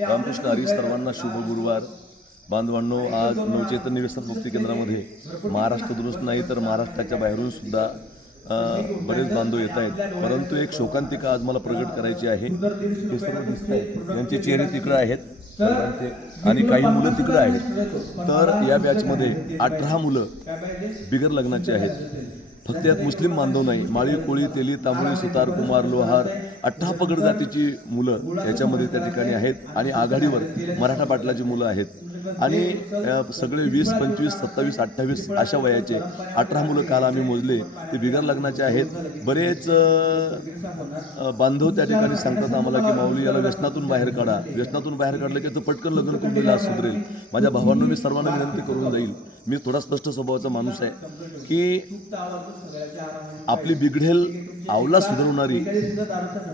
रामकृष्ण हरी सर्वांना शुभ गुरुवार. बांधवांनो आज नवचैतन्य व्यसन मुक्ती केंद्रामध्ये महाराष्ट्रातूनच नाही तर महाराष्ट्राच्या बाहेरून सुद्धा बरेच बांधव येत आहेत. परंतु एक शोकांतिका आज मला प्रगट करायची आहे. हे सर्व दिसत आहेत यांचे चेहरे तिकडे आहेत. आणि काही मुलं तिकडे आहेत. तर या बॅचमध्ये अठरा मुलं बिगर लग्नाचे आहेत. फक्त यात मुस्लिम बांधव नाही माळी कोळी तेली तांबळी सुतार कुमार लोहार अठरा पगड जातीची मुलं याच्यामध्ये त्या ठिकाणी आहेत आणि आघाडीवर मराठा पाटलाची मुलं आहेत. आणि सगळे वीस पंचवीस सत्तावीस अठ्ठावीस अशा वयाचे अठरा मुलं काल आम्ही मोजले ते बिगर लग्नाचे आहेत. बरेच बांधव त्या ठिकाणी सांगतात आम्हाला की माऊली याला व्यसनातून बाहेर काढा. व्यसनातून बाहेर काढलं की तर पटकन लग्न करून दिला सुधरेल. माझ्या भावांना मी सर्वांना विनंती करून जाईल. मी थोडा स्पष्ट स्वभावाचा माणूस आहे की आपली बिघडेल आवला सुधारवणारी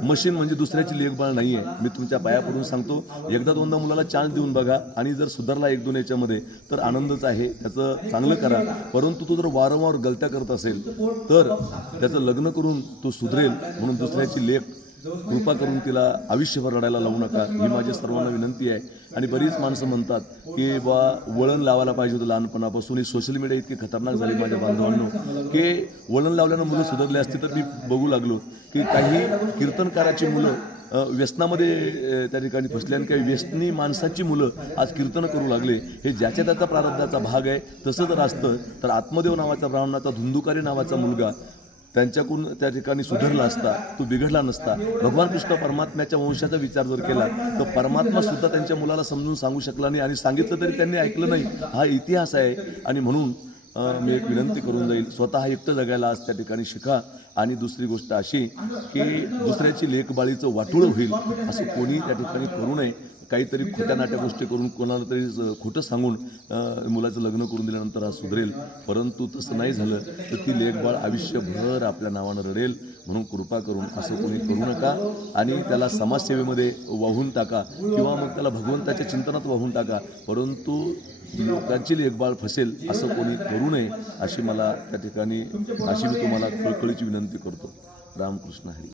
मशीन म्हणजे दुसऱ्याची लेखबाळ नाही आहे मी तुमच्या पाया पडून सांगतो एकदा दोनदा मुलाला चान्स देऊन बघा आणि जर सुधारला एक दोन याच्यामध्ये तर आनंदच आहे. त्याचं चांगलं करा. परंतु तो जर वारंवार गलत्या करत असेल तर त्याचं लग्न करून तो सुधरेल म्हणून दुसऱ्याची लेख कृपा करून तिला आयुष्यभर रडायला लावू नका. ही माझी सर्वांना विनंती आहे. आणि बरीच माणसं म्हणतात की बा वळण लावायला पाहिजे होतं लहानपणापासून. ही सोशल मीडिया इतकी खतरनाक झाली माझ्या बांधवांनो. की वळण लावल्यानं मुलं सुधारली असती तर मी बघू लागलो की काही कीर्तनकाराची मुलं व्यसनामध्ये त्या ठिकाणी फसले आणि काही व्यसनी माणसाची मुलं आज कीर्तन करू लागले. हे ज्याच्या त्याचा प्रारब्धाचा भाग आहे तसं जर असतं तर आत्मदेव नावाचा ब्राह्मणाचा धुंदुकारी नावाचा मुलगा त्यांच्याकडून त्या ठिकाणी सुधारला असता तो बिघडला नसता. भगवान कृष्ण परमात्म्याच्या वंशाचा विचार जर केला तर परमात्मा सुद्धा त्यांच्या मुलाला समजून सांगू शकला नाही आणि सांगितलं तरी त्यांनी ऐकलं नाही. हा इतिहास आहे आणि म्हणून मी एक विनंती करून जाईल स्वतः युक्त जगायला आज त्या ठिकाणी शिका. आणि दुसरी गोष्ट अशी की दुसऱ्याची लेखबाळीचं वाटोळं होईल असं कोणी त्या ठिकाणी करू नये. काहीतरी खोट्या नाट्या गोष्टी करून कोणाला तरी खोटं सांगून मुलाचं लग्न करून दिल्यानंतर हा सुधरेल. परंतु तसं नाही झालं तर ती लेखबाळ आयुष्यभर आपल्या नावानं रडेल. म्हणून कृपा करून असं कोणी करू नका आणि त्याला समाजसेवेमध्ये वाहून टाका किंवा मग त्याला भगवंताच्या चिंतनात वाहून टाका. परंतु लोकांची लेखबाळ फसेल असं कोणी करू नये अशी मला त्या ठिकाणी अशी मी तुम्हाला कळकळीची विनंती करतो. रामकृष्ण हरी.